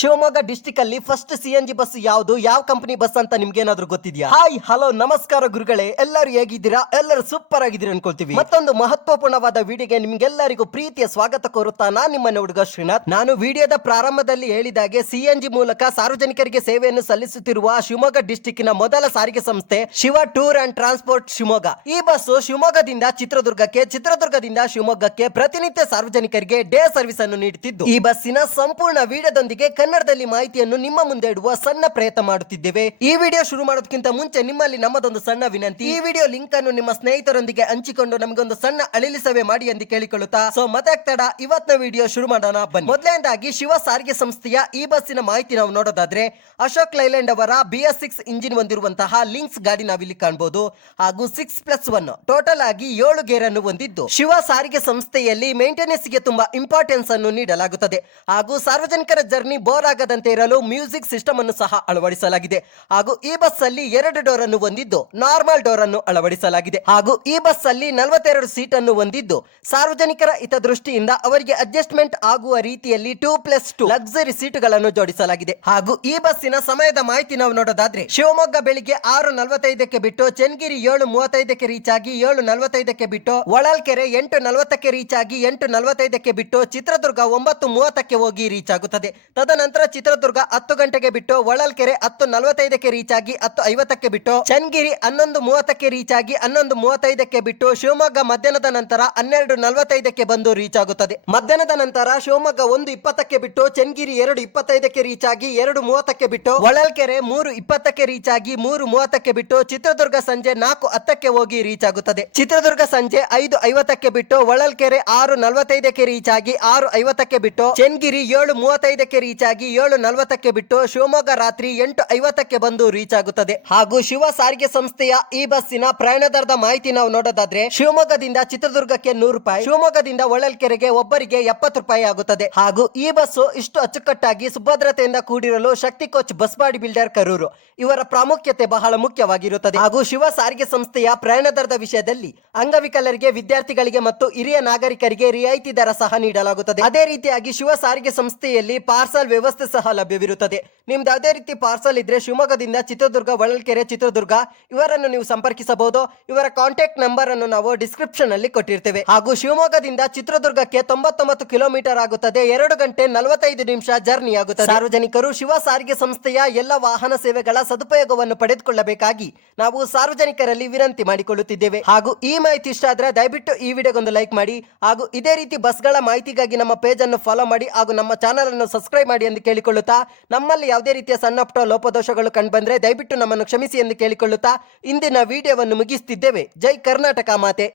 Shivamogga district ಅಲ್ಲಿ first CNG bus ಯಾವುದು, ಯಾವ ಕಂಪನಿ ಬಸ್ ಅಂತ ನಿಮ್ಗೆ ಏನಾದ್ರು ಗೊತ್ತಿದ್ಯಾ? ಹಾಯ್ ಹಲೋ ನಮಸ್ಕಾರ ಗುರುಗಳೇ, ಎಲ್ಲರೂ ಹೇಗಿದ್ದೀರಾ? ಎಲ್ಲರೂ ಸೂಪರ್ ಆಗಿದ್ದೀರಾ ಅನ್ಕೊಳ್ತೀವಿ. ಮತ್ತೊಂದು ಮಹತ್ವಪೂರ್ಣವಾದ ವಿಡಿಯೋಗೆ ನಿಮ್ಗೆಲ್ಲರಿಗೂ ಪ್ರೀತಿಯ ಸ್ವಾಗತ ಕೋರುತ್ತಾ ನಾನು ನಿಮ್ಮ ಹುಡುಗ ಶ್ರೀನಾಥ್. ನಾನು ವಿಡಿಯೋದ ಪ್ರಾರಂಭದಲ್ಲಿ ಹೇಳಿದಾಗೆ ಸಿಎನ್ಜಿ ಮೂಲಕ ಸಾರ್ವಜನಿಕರಿಗೆ ಸೇವೆಯನ್ನು ಸಲ್ಲಿಸುತ್ತಿರುವ ಶಿವಮೊಗ್ಗ ಡಿಸ್ಟಿಕ್ನ ಮೊದಲ ಸಾರಿಗೆ ಸಂಸ್ಥೆ Shiva tour and transport Shivamogga. ಈ ಬಸ್ ಶಿವಮೊಗ್ಗದಿಂದ ಚಿತ್ರದುರ್ಗಕ್ಕೆ, ಚಿತ್ರದುರ್ಗದಿಂದ ಶಿವಮೊಗ್ಗಕ್ಕೆ ಪ್ರತಿನಿತ್ಯ ಸಾರ್ವಜನಿಕರಿಗೆ ಡೇ ಸರ್ವಿಸ್ ಅನ್ನು ನೀಡುತ್ತಿದ್ದು, ಈ ಬಸ್ಸಿನ ಸಂಪೂರ್ಣ ವಿಡಿಯೋದೊಂದಿಗೆ ಕನ್ನಡದಲ್ಲಿ ಮಾಹಿತಿಯನ್ನು ನಿಮ್ಮ ಮುಂದೆ ಇಡುವ ಸಣ್ಣ ಪ್ರಯತ್ನ ಮಾಡುತ್ತಿದ್ದೇವೆ. ಈ ವಿಡಿಯೋ ಶುರು ಮಾಡೋದಕ್ಕಿಂತ ಮುಂಚೆ ನಿಮ್ಮಲ್ಲಿ ನಮ್ಮದೊಂದು ಸಣ್ಣ ವಿನಂತಿ, ಈ ವಿಡಿಯೋ ಲಿಂಕ್ ಅನ್ನು ನಿಮ್ಮ ಸ್ನೇಹಿತರೊಂದಿಗೆ ಹಂಚಿಕೊಂಡು ನಮಗೊಂದು ಸಣ್ಣ ಅಳಿಲಿ ಸೇವೆ ಮಾಡಿ ಎಂದು ಕೇಳಿಕೊಳ್ಳುತ್ತಾ, ಸೊ ಮತ್ತೆ ತಡ ಇವತ್ತಿನ ವಿಡಿಯೋ ಶುರು ಮಾಡೋಣ ಬನ್ನಿ. ಮೊದಲನೇದಾಗಿ ಶಿವ ಸಾರಿಗೆ ಸಂಸ್ಥೆಯ ಈ ಬಸ್ಸಿನ ಮಾಹಿತಿ ನಾವು ನೋಡೋದಾದ್ರೆ, ಅಶೋಕ್ ಲೈಲ್ಯಾಂಡ್ ಅವರ BS6 ಇಂಜಿನ್ ಹೊಂದಿರುವಂತಹ ಲಿಂಕ್ಸ್ ಗಾಡಿ ನಾವಿಲ್ಲಿ ಕಾಣಬಹುದು. ಹಾಗೂ 6+1 ಟೋಟಲ್ ಆಗಿ 7 ಗೇರ್ ಅನ್ನು ಹೊಂದಿದ್ದು, ಶಿವ ಸಾರಿಗೆ ಸಂಸ್ಥೆಯಲ್ಲಿ ಮೇಂಟೆನೆನ್ಸ್ ಗೆ ತುಂಬಾ ಇಂಪಾರ್ಟೆನ್ಸ್ ಅನ್ನು ನೀಡಲಾಗುತ್ತದೆ. ಹಾಗೂ ಸಾರ್ವಜನಿಕರ ಜರ್ನಿ ಬೋರ್ ಆಗದಂತೆ ಇರಲು ಮ್ಯೂಸಿಕ್ ಸಿಸ್ಟಮ್ ಅನ್ನು ಸಹ ಅಳವಡಿಸಲಾಗಿದೆ. ಹಾಗೂ ಈ ಬಸ್ ಅಲ್ಲಿ 2 ಡೋರ್ ಅನ್ನು ಹೊಂದಿದ್ದು, ನಾರ್ಮಲ್ ಡೋರ್ ಅನ್ನು ಅಳವಡಿಸಲಾಗಿದೆ. ಹಾಗೂ ಈ ಬಸ್ ಅಲ್ಲಿ 42 ಸೀಟ್ ಅನ್ನು ಹೊಂದಿದ್ದು, ಸಾರ್ವಜನಿಕರ ಹಿತದೃಷ್ಟಿಯಿಂದ ಅವರಿಗೆ ಅಡ್ಜಸ್ಟ್ಮೆಂಟ್ ಆಗುವ ರೀತಿಯಲ್ಲಿ 2+2 ಲಕ್ಸರಿ ಸೀಟುಗಳನ್ನು ಜೋಡಿಸಲಾಗಿದೆ. ಹಾಗೂ ಈ ಬಸ್ಸಿನ ಸಮಯದ ಮಾಹಿತಿ ನಾವು ನೋಡೋದಾದ್ರೆ, ಶಿವಮೊಗ್ಗ ಬೆಳಿಗ್ಗೆ 6:45ಕ್ಕೆ ಬಿಟ್ಟು ಚನ್ನಗಿರಿ 7:35ಕ್ಕೆ ರೀಚ್ ಆಗಿ 7:45ಕ್ಕೆ ಬಿಟ್ಟು, ಹೊಳಲ್ಕೆರೆ 8:40ಕ್ಕೆ ರೀಚ್ ಆಗಿ 8:45ಕ್ಕೆ ಬಿಟ್ಟು, ಚಿತ್ರದುರ್ಗ 9:30ಕ್ಕೆ ಹೋಗಿ ರೀಚ್ ಆಗುತ್ತದೆ. ತದನಂತರ ಚಿತ್ರದುರ್ಗ 10 ಗಂಟೆಗೆ ಬಿಟ್ಟು, ಹೊಳಲ್ಕೆರೆ 10:45ಕ್ಕೆ ರೀಚ್ ಆಗಿ 10:50ಕ್ಕೆ ಬಿಟ್ಟು, ಚನ್ನಗಿರಿ 11:30ಕ್ಕೆ ರೀಚ್ ಆಗಿ 11:35ಕ್ಕೆ ಬಿಟ್ಟು, ಶಿವಮೊಗ್ಗ ಮಧ್ಯಾಹ್ನದ ನಂತರ 12:45ಕ್ಕೆ ಬಂದು ರೀಚ್ ಆಗುತ್ತದೆ. ಮಧ್ಯಾಹ್ನದ ನಂತರ ಶಿವಮೊಗ್ಗ 1:20ಕ್ಕೆ ಬಿಟ್ಟು, ಚನ್ನಗಿರಿ 2:25ಕ್ಕೆ ರೀಚ್ ಆಗಿ 2:30ಕ್ಕೆ ಬಿಟ್ಟು, ಹೊಳಲ್ಕೆರೆ 3:20ಕ್ಕೆ ರೀಚ್ ಆಗಿ 3:30ಕ್ಕೆ ಬಿಟ್ಟು, ಚಿತ್ರದುರ್ಗ ಸಂಜೆ 4:10ಕ್ಕೆ ಹೋಗಿ ರೀಚ್ ಆಗುತ್ತದೆ. ಚಿತ್ರದುರ್ಗ ಸಂಜೆ 5:50ಕ್ಕೆ ಬಿಟ್ಟು, ಹೊಳಲ್ಕೆರೆ 6:45ಕ್ಕೆ ರೀಚ್ ಆಗಿ 6:50ಕ್ಕೆ ಬಿಟ್ಟು, ಚನ್ನಗಿರಿ 7:35ಕ್ಕೆ ರೀಚ್ ಆಗಿ 7:40ಕ್ಕೆ ಬಿಟ್ಟು, ಶಿವಮೊಗ್ಗ ರಾತ್ರಿ 8:50ಕ್ಕೆ ಬಂದು ರೀಚ್ ಆಗುತ್ತದೆ. ಹಾಗೂ ಶಿವ ಸಾರಿಗೆ ಸಂಸ್ಥೆಯ ಈ ಬಸ್ಸಿನ ಪ್ರಯಾಣ ದರದ ಮಾಹಿತಿ ನಾವು ನೋಡೋದಾದ್ರೆ, ಶಿವಮೊಗ್ಗದಿಂದ ಚಿತ್ರದುರ್ಗಕ್ಕೆ 100 ರೂಪಾಯಿ, ಶಿವಮೊಗ್ಗದಿಂದ ಹೊಳಲ್ಕೆರೆಗೆ ಒಬ್ಬರಿಗೆ 70 ರೂಪಾಯಿ ಆಗುತ್ತದೆ. ಹಾಗೂ ಈ ಬಸ್ಸು ಇಷ್ಟು ಅಚ್ಚುಕಟ್ಟಾಗಿ ಸುಭದ್ರತೆಯಿಂದ ಕೂಡಿರಲು Shakti coach bus body builder Karur ಇವರ ಪ್ರಾಮುಖ್ಯತೆ ಬಹಳ ಮುಖ್ಯವಾಗಿರುತ್ತದೆ. ಹಾಗೂ ಶಿವ ಸಾರಿಗೆ ಸಂಸ್ಥೆಯ ಪ್ರಯಾಣ ದರದ ವಿಷಯದಲ್ಲಿ ಅಂಗವಿಕಲರಿಗೆ, ವಿದ್ಯಾರ್ಥಿಗಳಿಗೆ ಮತ್ತು ಹಿರಿಯ ನಾಗರಿಕರಿಗೆ ರಿಯಾಯಿತಿ ದರ ಸಹ ನೀಡಲಾಗುತ್ತದೆ. ಅದೇ ರೀತಿಯಾಗಿ ಶಿವ ಸಾರಿಗೆ ಸಂಸ್ಥೆಯಲ್ಲಿ ಪಾರ್ಸಲ್ ವ್ಯವಸ್ಥೆ ಸಹ ಲಭ್ಯವಿರುತ್ತದೆ. ನಿಮ್ದು ಯಾವುದೇ ರೀತಿ ಪಾರ್ಸಲ್ ಇದ್ರೆ ಶಿವಮೊಗ್ಗದಿಂದ ಚಿತ್ರದುರ್ಗ, ಹೊಳಲ್ಕೆರೆ, ಚಿತ್ರದುರ್ಗ ಇವರನ್ನು ನೀವು ಸಂಪರ್ಕಿಸಬಹುದು. ಇವರ ಕಾಂಟ್ಯಾಕ್ಟ್ ನಂಬರ್ ಅನ್ನು ನಾವು ಡಿಸ್ಕ್ರಿಪ್ಷನ್ ಅಲ್ಲಿ ಕೊಟ್ಟಿರ್ತೇವೆ. ಹಾಗೂ ಶಿವಮೊಗ್ಗದಿಂದ ಚಿತ್ರದುರ್ಗಕ್ಕೆ 99 ಕಿಲೋಮೀಟರ್ ಆಗುತ್ತದೆ. 2 ಗಂಟೆ 45 ನಿಮಿಷ ಜರ್ನಿ ಆಗುತ್ತದೆ. ಸಾರ್ವಜನಿಕರು ಶಿವ ಸಾರಿಗೆ ಸಂಸ್ಥೆಯ ಎಲ್ಲ ವಾಹನ ಸೇವೆಗಳ ಸದುಪಯೋಗವನ್ನು ಪಡೆದುಕೊಳ್ಳಬೇಕಾಗಿ ನಾವು ಸಾರ್ವಜನಿಕರಲ್ಲಿ ವಿನಂತಿ ಮಾಡಿಕೊಳ್ಳುತ್ತಿದ್ದೇವೆ. ಹಾಗೂ ಈ ಮಾಹಿತಿ ಇಷ್ಟ ಆದ್ರೆ ದಯವಿಟ್ಟು ಈ ವಿಡಿಯೋಗೊಂದು ಲೈಕ್ ಮಾಡಿ. ಹಾಗೂ ಇದೇ ರೀತಿ ಬಸ್ಗಳ ಮಾಹಿತಿಗಾಗಿ ನಮ್ಮ ಪೇಜ್ ಅನ್ನು ಫಾಲೋ ಮಾಡಿ ಹಾಗೂ ನಮ್ಮ ಚಾನಲ್ ಅನ್ನು ಸಬ್ಸ್ಕ್ರೈಬ್ ಮಾಡಿ ಎಂದು ಕೇಳಿಕೊಳ್ಳುತ್ತಾ, ನಮ್ಮಲ್ಲಿ ಯಾವುದೇ ರೀತಿಯ ಸಣ್ಣ ಪುಟ್ಟ ಲೋಪದೋಷಗಳು ಕಂಡು ಬಂದ್ರೆ ದಯವಿಟ್ಟು ನಮ್ಮನ್ನು ಕ್ಷಮಿಸಿ ಎಂದು ಕೇಳಿಕೊಳ್ಳುತ್ತಾ ಇಂದಿನ ವಿಡಿಯೋವನ್ನು ಮುಗಿಸುತ್ತಿದ್ದೇವೆ. ಜೈ ಕರ್ನಾಟಕ ಮಾತೆ.